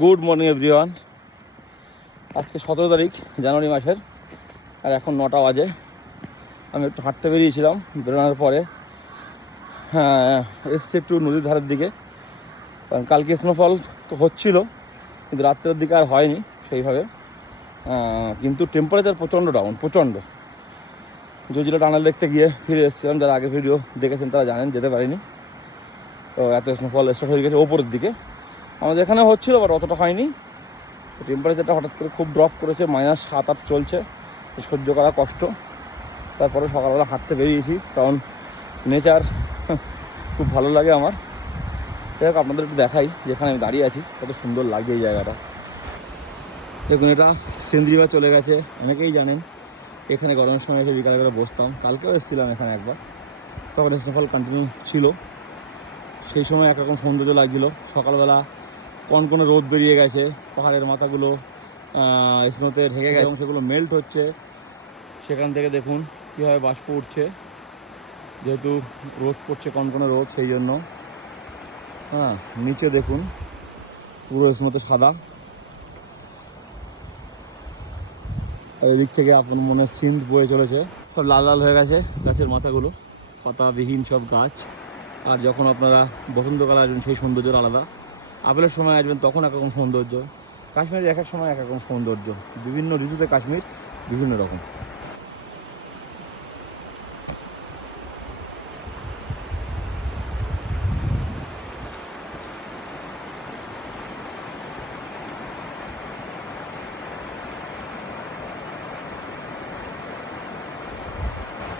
Good morning everyone. আজকে 17 তারিখ জানুয়ারি মাসের, আর এখন 9টা বাজে। আমি একটু হাঁটতে বেরিয়েছিলাম, বেরোনোর পরে এসছে একটু নদীর ধারের দিকে, কারণ কালকে স্নোফল তো হচ্ছিল, কিন্তু রাত্রের দিকে আর হয়নি সেইভাবে। কিন্তু টেম্পারেচার প্রচণ্ড ডাউন, প্রচণ্ড। জজিলা টানেল দেখতে গিয়ে ফিরে এসেছিলাম, যারা আগে ভিডিও দেখেছেন তারা জানেন, যেতে পারিনি। তো এত স্নোফল স্টার্ট হয়ে গেছে ওপরের দিকে। আমাদের এখানে হচ্ছিল, বাট অতটা হয়নি। টেম্পারেচারটা হঠাৎ করে খুব ড্রপ করেছে, -7-8 চলছে, সহ্য করা কষ্ট। তারপরে সকালবেলা হাঁটতে বেরিয়েছি, কারণ নেচার খুব ভালো লাগে আমার। যাই হোক, আপনাদের একটু দেখাই যেখানে আমি দাঁড়িয়ে আছি, কত সুন্দর লাগে এই জায়গাটা। দেখুন, এটা সেন্দ্রিবা চলে গেছে, অনেকেই জানেন। এখানে গরমের সময় এসে বিকালে করে বসতাম, কালকেও এসেছিলাম এখানে একবার, তখন স্নোফল কন্টিনিউ ছিল। সেই সময় একরকম সৌন্দর্য লাগছিল। সকালবেলা কনকনে রোদ বেরিয়ে গেছে, পাহাড়ের মাথাগুলো স্নোতে ঢেকে গেছে এবং সেগুলো মেল্ট হচ্ছে। সেখান থেকে দেখুন কীভাবে বাষ্প উঠছে, যেহেতু রোদ পড়ছে, কনকনে রোদ, সেই জন্য। নিচে দেখুন পুরো স্নোতে সাদা। আর এদিক থেকে আপনার মনে সিন্ধ বয়ে চলেছে, সব লাল লাল হয়ে গেছে গাছের মাথাগুলো, পাতাবিহীন সব গাছ। আর যখন আপনারা বসন্তকালে আসবেন সেই সৌন্দর্য আলাদা, আপেলের সময় আসবেন তখন একরকম সৌন্দর্য। কাশ্মীরের এক এক সময় এক রকম সৌন্দর্য, বিভিন্ন ঋতুতে কাশ্মীর বিভিন্ন রকম।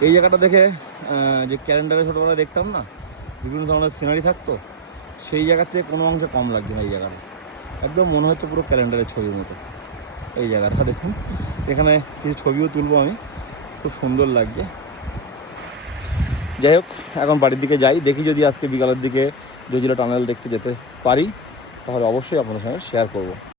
এই জায়গাটা দেখে যে ক্যালেন্ডারে ছোটোবেলায় দেখতাম না, বিভিন্ন ধরনের সিনারি থাকতো, সেই জায়গার থেকে কোনো অংশে কম লাগছে না। এই জায়গাটা একদম মনে হচ্ছে পুরো ক্যালেন্ডারের ছবির মতো। এই জায়গাটা দেখুন, এখানে কিছু ছবিও তুলবো আমি, খুব সুন্দর লাগছে। যাই হোক, এখন বাড়ির দিকে যাই, দেখি যদি আজকে বিকালের দিকে জজিলা টানেল দেখতে যেতে পারি, তাহলে অবশ্যই আপনাদের সঙ্গে শেয়ার করব।